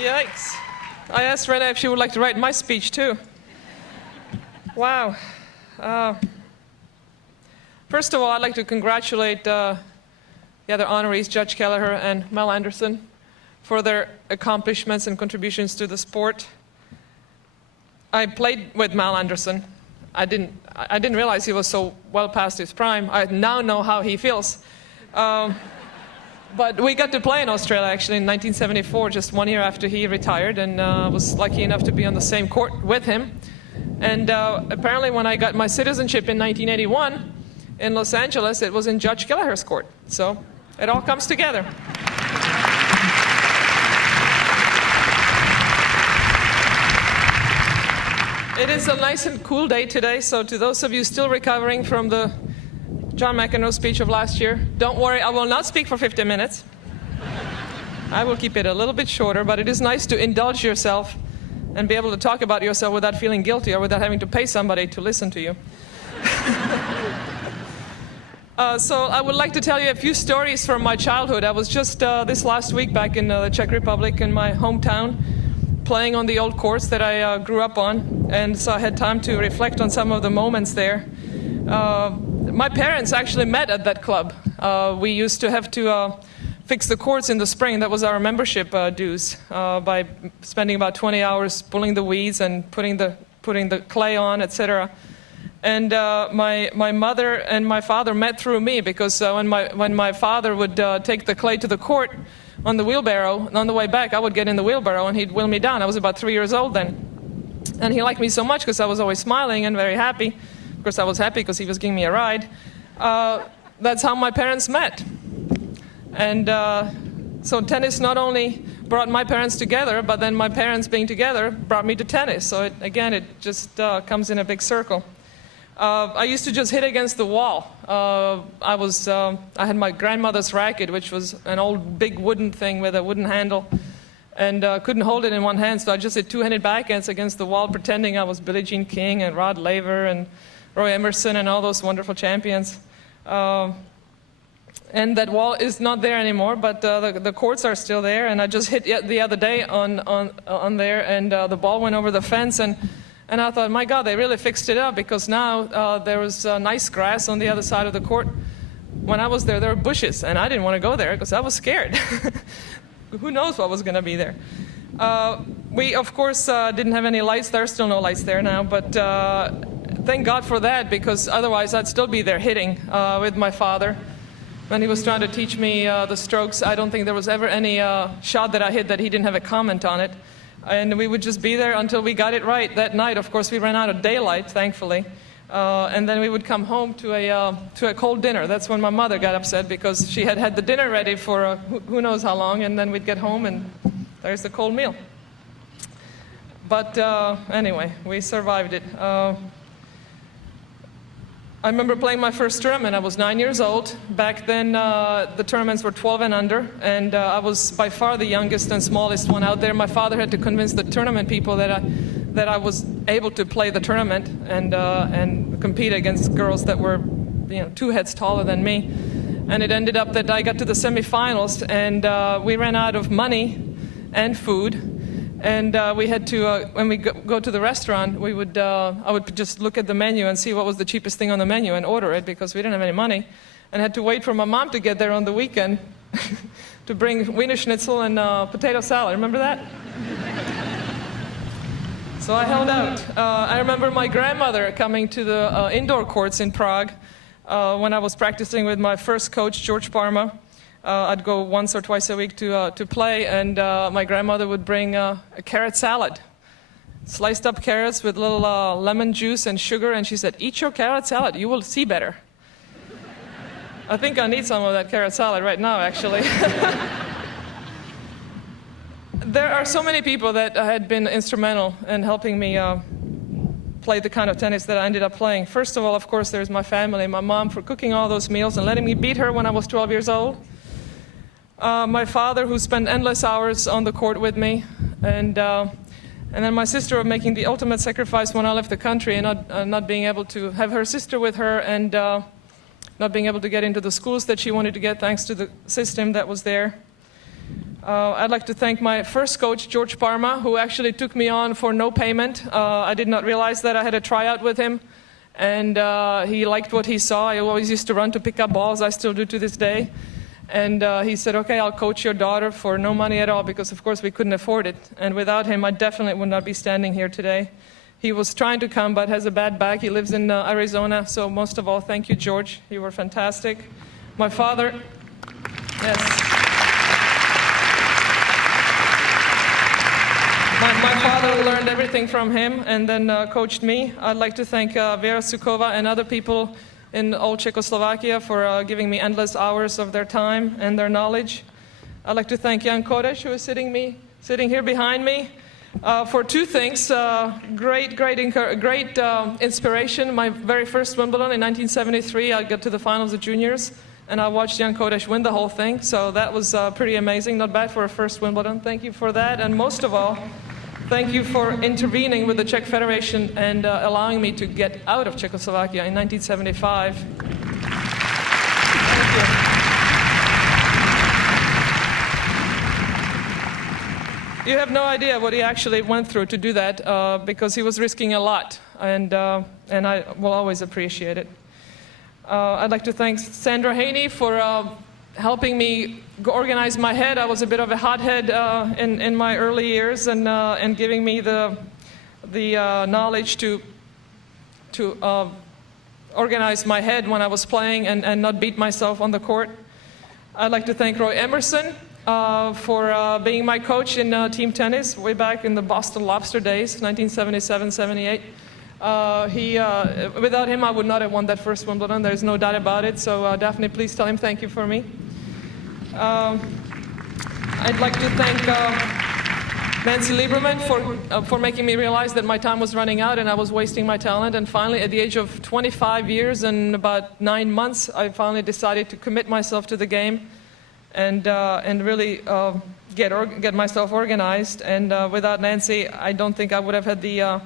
Yikes. I asked Rena if she would like to write my speech, too. Wow. First of all, I'd like to congratulate the other honorees, Judge Kelleher and Mel Anderson, for their accomplishments and contributions to the sport. I played with Mel Anderson. I didn't realize he was so well past his prime. I now know how he feels. But we got to play in Australia, actually, in 1974, just 1 year after he retired, and was lucky enough to be on the same court with him. And apparently when I got my citizenship in 1981 in Los Angeles, it was in Judge Kelleher's court. So it all comes together. It is a nice and cool day today, so to those of you still recovering from the John McEnroe speech of last year, don't worry, I will not speak for 50 minutes. I will keep it a little bit shorter, but it is nice to indulge yourself and be able to talk about yourself without feeling guilty or without having to pay somebody to listen to you. So I would like to tell you a few stories from my childhood. I was just this last week back in the Czech Republic in my hometown, playing on the old courts that I grew up on, and so I had time to reflect on some of the moments there. My parents actually met at that club. We used to have to fix the courts in the spring. That was our membership dues, by spending about 20 hours pulling the weeds and putting the clay on, etc. And my mother and my father met through me, because when my father would take the clay to the court on the wheelbarrow, and on the way back I would get in the wheelbarrow and he'd wheel me down. I was about 3 years old then. And he liked me so much because I was always smiling and very happy. Of course I was happy because he was giving me a ride. That's how my parents met. And so tennis not only brought my parents together, but then my parents being together brought me to tennis. So it just comes in a big circle. I used to just hit against the wall. I had my grandmother's racket, which was an old big wooden thing with a wooden handle, and couldn't hold it in one hand, so I just hit two-handed backhands against the wall, pretending I was Billie Jean King and Rod Laver and Roy Emerson and all those wonderful champions. And that wall is not there anymore, but the courts are still there, and I just hit the other day on there, and the ball went over the fence, and I thought, my God, they really fixed it up, because now there was nice grass on the other side of the court. When I was there were bushes, and I didn't want to go there because I was scared. Who knows what was going to be there. We, of course, didn't have any lights. There are still no lights there now, but thank God for that, because otherwise I'd still be there hitting with my father. When he was trying to teach me the strokes, I don't think there was ever any shot that I hit that he didn't have a comment on it. And we would just be there until we got it right. That night, of course, we ran out of daylight, thankfully. And then we would come home to a cold dinner. That's when my mother got upset, because she had the dinner ready for who knows how long, and then we'd get home and there's the cold meal. But anyway, we survived it. I remember playing my first tournament. I was 9 years old. Back then, the tournaments were 12 and under, and I was by far the youngest and smallest one out there. My father had to convince the tournament people that I was able to play the tournament and compete against girls that were, 2 heads taller than me. And it ended up that I got to the semifinals, and we ran out of money and food. And we had to, when we go to the restaurant, I would just look at the menu and see what was the cheapest thing on the menu and order it, because we didn't have any money. And had to wait for my mom to get there on the weekend to bring Wiener Schnitzel and potato salad. Remember that? So I held out. I remember my grandmother coming to the indoor courts in Prague when I was practicing with my first coach, George Parma. I'd go once or twice a week to play, and my grandmother would bring a carrot salad. Sliced up carrots with little lemon juice and sugar, and she said, "Eat your carrot salad, you will see better." I think I need some of that carrot salad right now, actually. There are so many people that had been instrumental in helping me play the kind of tennis that I ended up playing. First of all, of course, there's my family, my mom for cooking all those meals and letting me beat her when I was 12 years old. My father, who spent endless hours on the court with me, and then my sister, making the ultimate sacrifice when I left the country and not being able to have her sister with her, and not being able to get into the schools that she wanted to get thanks to the system that was there. I'd like to thank my first coach, George Parma, who actually took me on for no payment. I did not realize that I had a tryout with him, and he liked what he saw. I always used to run to pick up balls. I still do to this day. And he said, okay, I'll coach your daughter for no money at all, because of course we couldn't afford it. And without him, I definitely would not be standing here today. He was trying to come, but has a bad back. He lives in Arizona. So most of all, thank you, George. You were fantastic. My father, yes. My father learned everything from him and then coached me. I'd like to thank Vera Sukova and other people in old Czechoslovakia for giving me endless hours of their time and their knowledge. I'd like to thank Jan Kodesh, who is sitting here behind me, for two things. Great inspiration. My very first Wimbledon in 1973, I got to the finals of juniors, and I watched Jan Kodesh win the whole thing, so that was pretty amazing. Not bad for a first Wimbledon. Thank you for that, and most of all, thank you for intervening with the Czech Federation and allowing me to get out of Czechoslovakia in 1975. Thank you. You have no idea what he actually went through to do that, because he was risking a lot, and I will always appreciate it. I'd like to thank Sandra Haney for helping me organize my head. I was a bit of a hothead in my early years, and giving me the knowledge to organize my head when I was playing and not beat myself on the court. I'd like to thank Roy Emerson for being my coach in team tennis way back in the Boston Lobster days, 1977-78. Without him, I would not have won that first Wimbledon. There's no doubt about it. So Daphne, please tell him thank you for me. I'd like to thank Nancy Lieberman for making me realize that my time was running out and I was wasting my talent. And finally, at the age of 25 years and about 9 months, I finally decided to commit myself to the game and really get myself organized. And without Nancy, I don't think I would have had the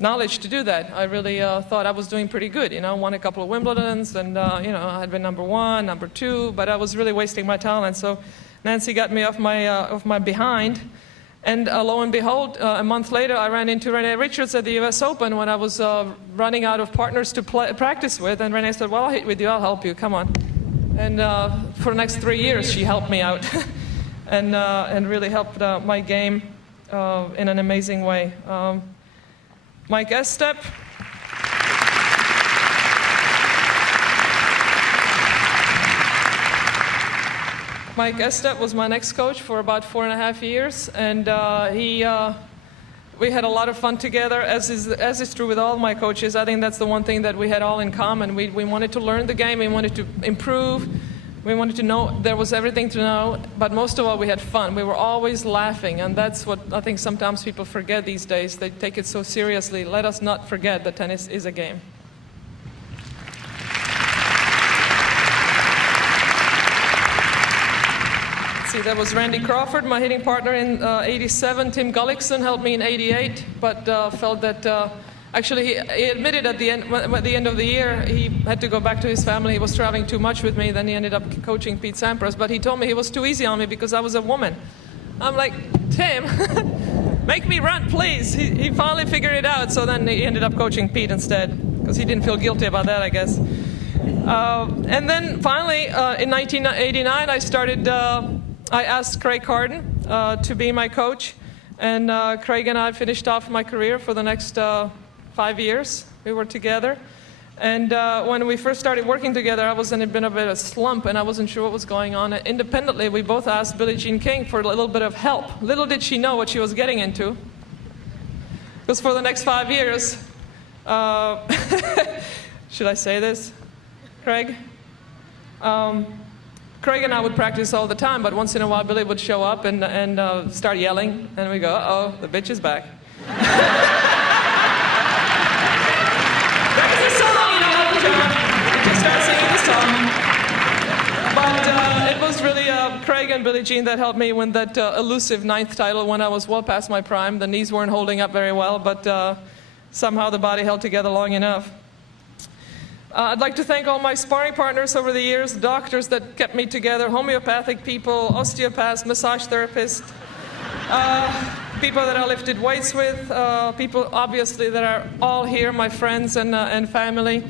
knowledge to do that. I really thought I was doing pretty good, won a couple of Wimbledons, and I had been number 1, number 2, but I was really wasting my talent. So Nancy got me off my behind, and lo and behold, a month later, I ran into Renee Richards at the U.S. Open when I was running out of partners to practice with, and Renee said, well, I'll hit with you, I'll help you, come on. And for the next 3 years, she helped me out and really helped my game in an amazing way. Mike Estep. Mike Estep was my next coach for about 4.5 years, and we had a lot of fun together, as is true with all my coaches. I think that's the one thing that we had all in common. We wanted to learn the game, we wanted to improve, we wanted to know, there was everything to know, but most of all, we had fun. We were always laughing, and that's what I think sometimes people forget these days. They take it so seriously. Let us not forget that tennis is a game. Let's see, that was Randy Crawford, my hitting partner in 87. Tim Gullickson helped me in 88, but felt that actually, he admitted at the end of the year he had to go back to his family. He was traveling too much with me. Then he ended up coaching Pete Sampras. But he told me he was too easy on me because I was a woman. I'm like, Tim, make me run, please. He finally figured it out. So then he ended up coaching Pete instead because he didn't feel guilty about that, I guess. And then finally, in 1989, I asked Craig Carden to be my coach. And Craig and I finished off my career for the next 5 years. We were together. And when we first started working together, I was in a bit of a slump, and I wasn't sure what was going on. And independently, we both asked Billie Jean King for a little bit of help. Little did she know what she was getting into. Because for the next 5 years, should I say this, Craig? Craig and I would practice all the time, but once in a while, Billie would show up and start yelling, and we go, uh-oh, the bitch is back. There's a song, John. Just start singing the song. But it was really Craig and Billie Jean that helped me win that elusive 9th title when I was well past my prime. The knees weren't holding up very well, but somehow the body held together long enough. I'd like to thank all my sparring partners over the years, doctors that kept me together, homeopathic people, osteopaths, massage therapists, people that I lifted weights with, people obviously that are all here, my friends and family,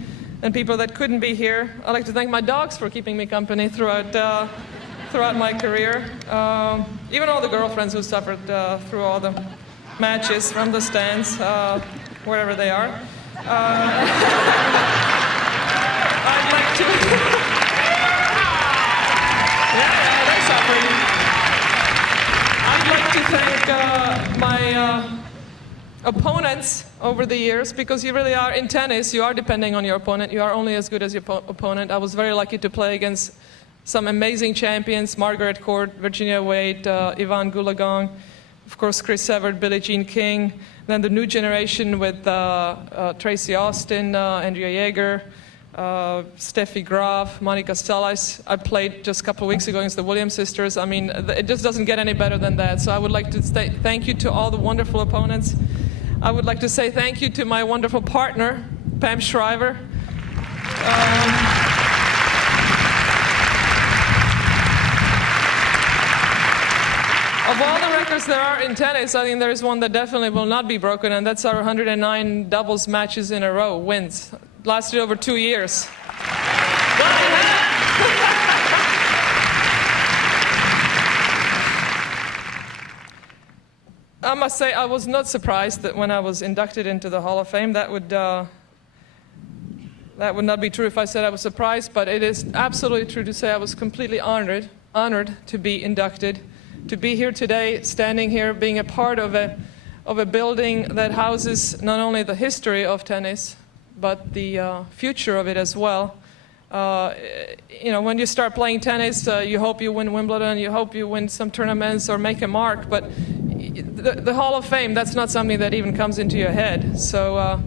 and people that couldn't be here. I'd like to thank my dogs for keeping me company throughout my career. Even all the girlfriends who suffered through all the matches from the stands, wherever they are. I'd like to... yeah, they suffered. I'd like to thank my opponents over the years, because you really are, in tennis, you are depending on your opponent. You are only as good as your opponent. I was very lucky to play against some amazing champions, Margaret Court, Virginia Wade, Ivan Gulagang, of course, Chris Evert, Billie Jean King, then the new generation with Tracy Austin, Andrea Jaeger, Steffi Graf, Monica Seles. I played just a couple of weeks ago against the Williams sisters. I mean, it just doesn't get any better than that. So I would like to say thank you to all the wonderful opponents. I would like to say thank you to my wonderful partner, Pam Shriver. Of all the records there are in tennis, I think there is one that definitely will not be broken, and that's our 109 doubles matches in a row, wins. Lasted over 2 years. I must say, I was not surprised that when I was inducted into the Hall of Fame, that would not be true if I said I was surprised, but it is absolutely true to say I was completely honored to be inducted. To be here today, standing here, being a part of a building that houses not only the history of tennis, but the future of it as well. You know, when you start playing tennis, you hope you win Wimbledon, you hope you win some tournaments or make a mark, but the Hall of Fame, that's not something that even comes into your head. So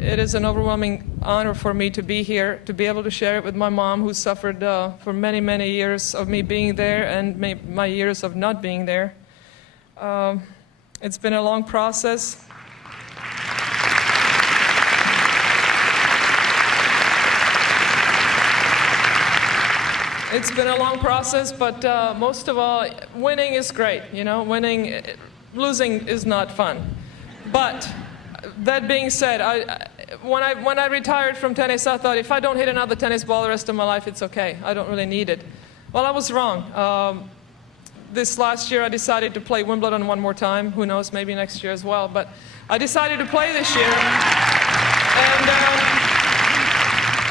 it is an overwhelming honor for me to be here, to be able to share it with my mom, who suffered for many, many years of me being there and my years of not being there. It's been a long process. It's been a long process, but most of all, winning is great. You know, losing is not fun. But that being said, when I retired from tennis, I thought if I don't hit another tennis ball the rest of my life, it's okay. I don't really need it. Well, I was wrong. This last year, I decided to play Wimbledon one more time. Who knows, maybe next year as well. But I decided to play this year, and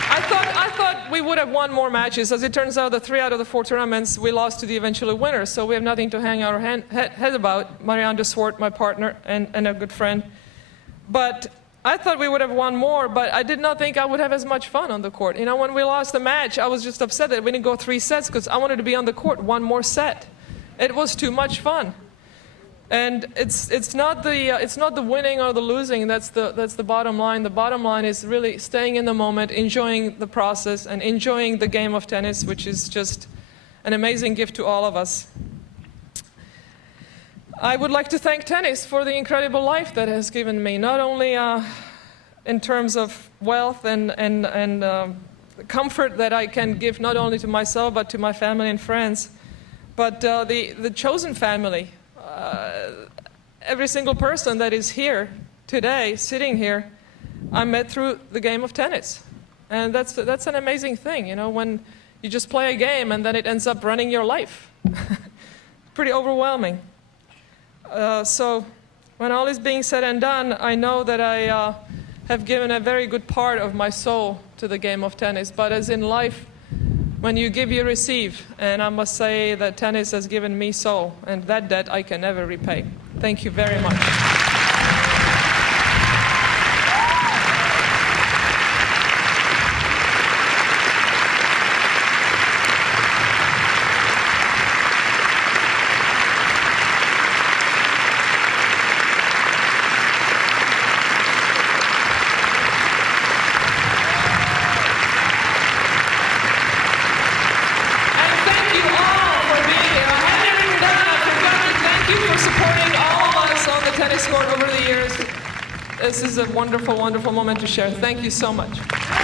I thought we would have won more matches. As it turns out, the 3 out of the 4 tournaments, we lost to the eventual winners. So we have nothing to hang our head about. Marianne de Swart, my partner and a good friend. But I thought we would have won more, but I did not think I would have as much fun on the court. You know, when we lost the match, I was just upset that we didn't go 3 sets, because I wanted to be on the court one more set. It was too much fun. And it's not the winning or the losing that's the bottom line. The bottom line is really staying in the moment, enjoying the process, and enjoying the game of tennis, which is just an amazing gift to all of us. I would like to thank tennis for the incredible life that it has given me, not only in terms of wealth and comfort that I can give not only to myself but to my family and friends, but the chosen family. Every single person that is here today, sitting here, I met through the game of tennis. And that's an amazing thing, you know, when you just play a game and then it ends up running your life. Pretty overwhelming. So when all is being said and done, I know that I have given a very good part of my soul to the game of tennis. But as in life, when you give, you receive. And I must say that tennis has given me soul, and that debt I can never repay. Thank you very much. Supporting all of us on the tennis court over the years. This is a wonderful, wonderful moment to share. Thank you so much.